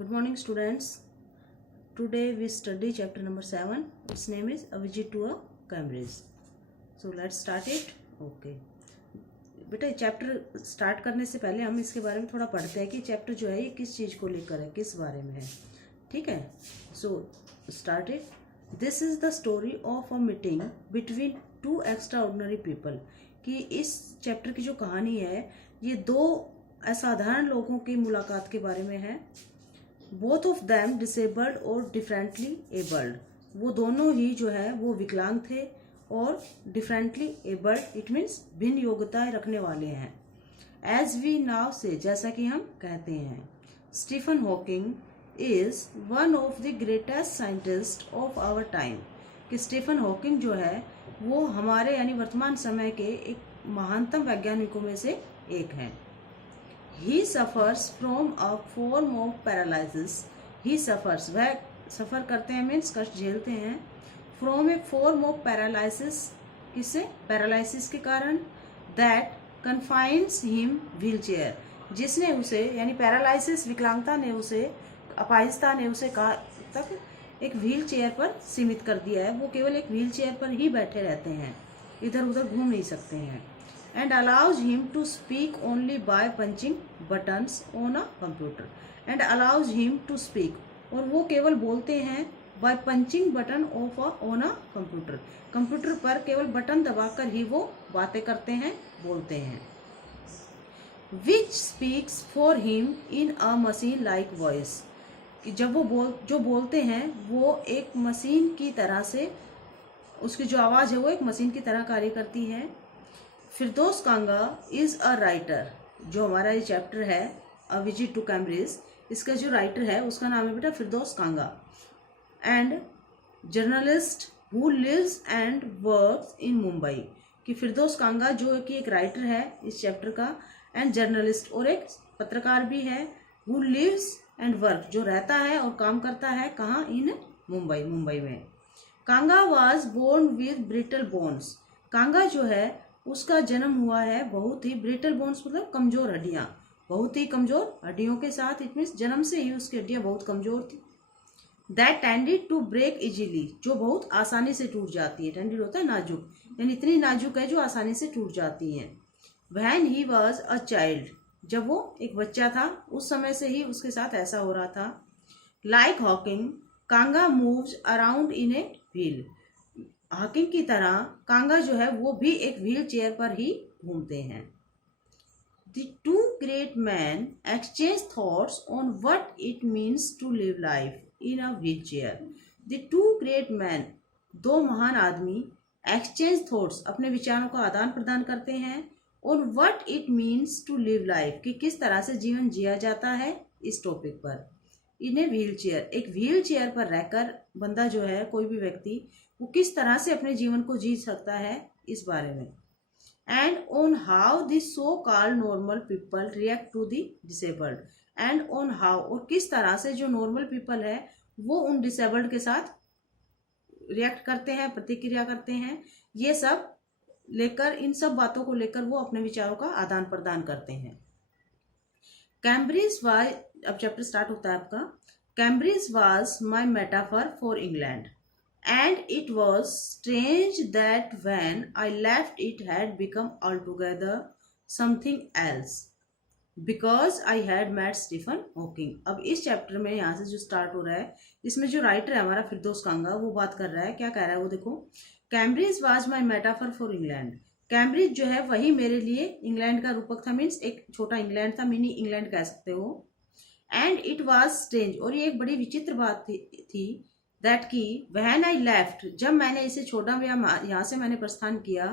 Good morning, students. Today we study chapter number 7. Its name is A Visit to a Cambridge. So let's start it. Okay. बेटा chapter start करने से पहले हम इसके बारे में थोड़ा पढ़ते हैं कि चैप्टर जो है ये किस चीज़ को लेकर है, किस बारे में है. ठीक है. So start it. This is the story of a meeting between two extra ordinary people. कि इस चैप्टर की जो कहानी है ये दो असाधारण लोगों की मुलाकात के बारे में है. बोथ ऑफ दैम डिसेबल्ड और डिफरेंटली एबल्ड. वो दोनों ही जो है वो विकलांग थे और डिफरेंटली एबल्ड, इट मीन्स भिन्न योग्यताएं रखने वाले हैं. एज वी नाउ से, जैसा कि हम कहते हैं, Stephen Hawking is one of the greatest scientist of our time. कि स्टीफन हॉकिंग जो है वो हमारे यानी वर्तमान समय के एक महानतम वैज्ञानिकों में से एक हैं. He suffers from a form of paralysis. He suffers, वह सफ़र करते हैं मीन्स कष्ट झेलते हैं. From a form of paralysis, किससे? पैरालिसिस के कारण. That confines him wheelchair, जिसने उसे यानी पैरालिसिस विकलांगता ने उसे, अपाहिजता ने उसे कहा तक एक व्हील चेयर पर सीमित कर दिया है. वो केवल एक व्हील चेयर पर ही बैठे रहते हैं, इधर उधर घूम नहीं सकते हैं. And allows him to speak only by punching buttons on a computer. And allows him to speak, और वो केवल बोलते हैं by punching button on a computer. Computer पर केवल बटन दबाकर ही वो बातें करते हैं, बोलते हैं. Which speaks for him in a machine like voice. कि जब वो जो बोलते हैं वो एक मशीन की तरह से, उसकी जो आवाज़ है वो एक मशीन की तरह कार्य करती है. फिरदौस कांगा इज़ अ राइटर. जो हमारा ये चैप्टर है अ विजिट टू कैम्ब्रिज, इसका जो राइटर है उसका नाम है बेटा Firdaus Kanga. And journalist who lives and works in Mumbai. कि फिरदौस कांगा जो कि एक राइटर है इस चैप्टर का, एंड जर्नलिस्ट और एक पत्रकार भी है. हु लिव्स एंड वर्क, जो रहता है और काम करता है कहाँ? इन मुंबई, मुंबई में. Kanga was born with brittle bones. Kanga जो है उसका जन्म हुआ है बहुत ही ब्रिटल बोन्स मतलब कमजोर हड्डियां, बहुत ही कमजोर हड्डियों के साथ. इट मीन्स जन्म से ही उसकी हड्डियां बहुत कमजोर थी. That tended to break easily, जो बहुत आसानी से टूट जाती है. टेंडेड होता है नाजुक, यानी इतनी नाजुक है जो आसानी से टूट जाती है. When he was a child, जब वो एक बच्चा था उस समय से ही उसके साथ ऐसा हो रहा था. Like Hawking, Kanga moves around in a wheel. Hawking की तरह कांगा जो है वो भी एक व्हील चेयर पर ही घूमते हैं. The two great man exchange thoughts on what it means to live life in a wheel chair. The two great man, दो महान आदमी, एक्सचेंज थॉट्स, अपने विचारों का आदान प्रदान करते हैं, on what it means to live life, कि किस तरह से जीवन जिया जाता है इस टॉपिक पर. इन ए व्हील चेयर, एक व्हील चेयर पर रहकर बंदा जो है, कोई भी व्यक्ति, वो किस तरह से अपने जीवन को जी सकता है इस बारे में. And on how the so called normal people react to the disabled. And on how, और किस तरह से जो नॉर्मल पीपल है वो उन डिसेबल्ड के साथ रिएक्ट करते हैं, प्रतिक्रिया करते हैं. ये सब लेकर, इन सब बातों को लेकर वो अपने विचारों का आदान प्रदान करते हैं. कैम्ब्रिज वाज, अब चैप्टर स्टार्ट होता है आपका. Cambridge was my metaphor for England. And it was strange that when I left it had become altogether something else because I had met Stephen Hawking. अब इस चैप्टर में यहाँ से जो स्टार्ट हो रहा है, इसमें जो राइटर है हमारा फिरदौस कांगा, वो बात कर रहा है. क्या कह रहा है वो देखो. Cambridge was my metaphor for England. Cambridge जो है वही मेरे लिए इंग्लैंड का रूपक था, मीन्स एक छोटा इंग्लैंड था, मिनी इंग्लैंड कह सकते हो. एंड इट वॉज स्ट्रेंज, और ये एक बड़ी विचित्र बात थी दैट की व्हेन आई लेफ्ट, जब मैंने इसे छोड़ा या यहाँ से मैंने प्रस्थान किया,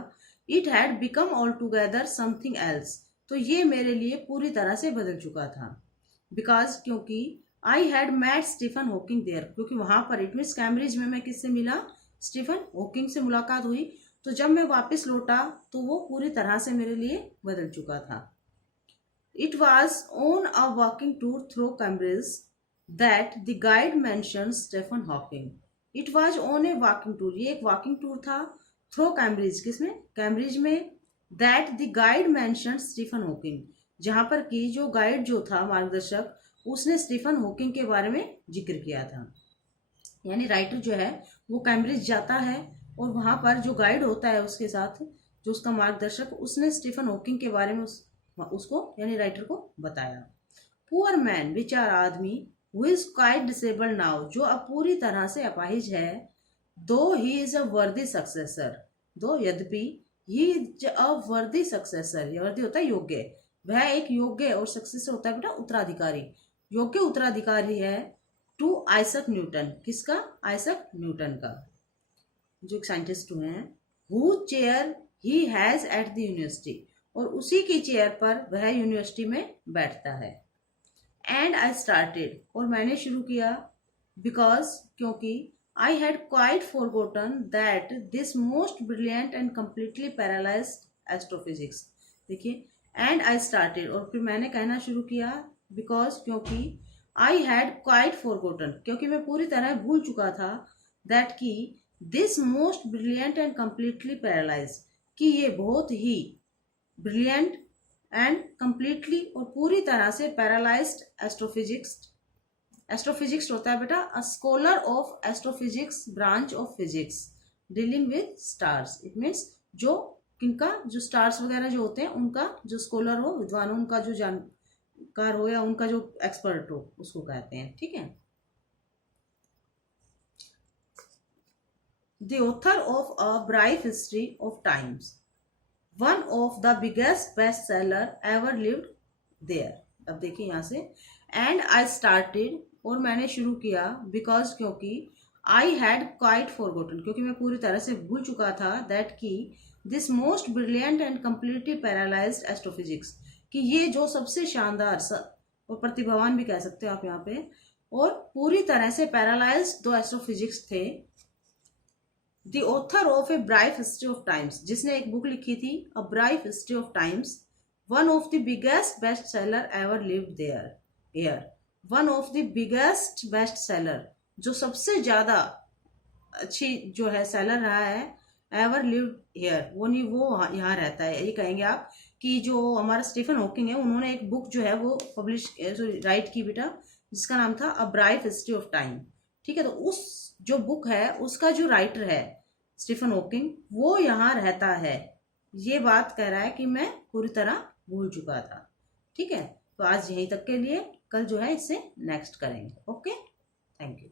it had become all together something else, तो ये मेरे लिए पूरी तरह से बदल चुका था. बिकॉज, क्योंकि I had met Stephen Hawking there, क्योंकि वहां पर, इट मीन्स कैम्ब्रिज में मैं किससे मिला? स्टीफन हॉकिंग से मुलाकात हुई. तो जब मैं वापस लौटा तो वो पूरी तरह से मेरे लिए बदल चुका था. It was on a walking tour through Cambridge that the guide mentioned Stephen Hawking. It was on a walking tour, ये एक walking tour था through Cambridge, किसमें? कैम्ब्रिज में. That the guide mentioned Stephen Hawking, जहाँ पर कि जो guide जो था, मार्गदर्शक, उसने स्टीफन हॉकिंग के बारे में जिक्र किया था। यानी राइटर जो है वो कैम्ब्रिज जाता है और वहां पर जो गाइड होता है उसके साथ, जो उसका मार्गदर्शक, उसने स्टीफन हॉकिंग के बारे में उसको यानी राइटर को बताया। पुअर मैन, बेचारा आदमी, who is quite disabled now, जो अब पूरी तरह से अपाहिज है, दो ही इज अ वर्दी सक्सेसर, दो यद्यपि, ही इज अ वर्दी सक्सेसर, वर्दी होता है योग्य, वह एक योग्य, और सक्सेसर होता है बेटा उत्तराधिकारी, योग्य उत्तराधिकारी है टू आइजैक न्यूटन, किसका? आइजैक न्यूटन का, जो एक साइंटिस्ट हुए हैं। Who chair he has at the university, और उसी की चेयर पर वह यूनिवर्सिटी में बैठता है। एंड आई स्टार्टेड, और मैंने शुरू किया, बिकॉज, क्योंकि, I had quite forgotten that this most brilliant and completely paralysed astrophysics. देखिए, एंड आई स्टार्टेड, और फिर मैंने कहना शुरू किया, बिकॉज, क्योंकि, आई हैड क्वाइट फॉरगॉटन, क्योंकि मैं पूरी तरह भूल चुका था, दैट की, this most brilliant and completely paralyse, कि ये बहुत ही ब्रिलियंट एंड कंप्लीटली और पूरी तरह से पैरालाइज्ड एस्ट्रोफिजिक्स, एस्ट्रोफिजिक्स होता है बेटा a scholar of astrophysics branch of physics dealing with stars. It means जो किनका, जो स्टार्स वगैरह जो होते हैं उनका जो स्कॉलर हो, विद्वान हो, उनका जो जानकार हो या उनका जो एक्सपर्ट हो, उसको कहते हैं। ठीक है। The author of a brief history of times, one of the biggest best seller ever lived there. अब देखिए यहां से, एंड आई स्टार्टेड, और मैंने शुरू किया, बिकॉज, क्योंकि, आई हैड क्वाइट फॉरगॉटन, क्योंकि मैं पूरी तरह से भूल चुका था, दैट की, this most brilliant and completely paralysed astrophysics, कि ये जो सबसे शानदार और प्रतिभावान भी कह सकते हो आप यहाँ पे, और पूरी तरह से पैरालाइज्ड दो एस्ट्रोफिजिक्स थे। The author of a brief history of times, जिसने एक बुक लिखी थी a brief history of times, one of the biggest best seller ever lived there here, one of the biggest best seller, जो सबसे ज्यादा अच्छी जो है सेलर रहा है, एवर लिव्ड हियर, वो नहीं, वो यहाँ रहता है। ये कहेंगे आप कि जो हमारा स्टीफन हॉकिंग है, उन्होंने एक बुक जो है वो पब्लिश राइट की बेटा, जिसका नाम था अ ब्राइफ हिस्ट्री ऑफ टाइम। ठीक है। तो उस जो बुक है उसका जो राइटर है स्टीफन हॉकिंग, वो यहाँ रहता है। ये बात कह रहा है कि मैं पूरी तरह भूल चुका था। ठीक है। तो आज यहीं तक के लिए, कल जो है इससे नेक्स्ट करेंगे। Okay, thank you.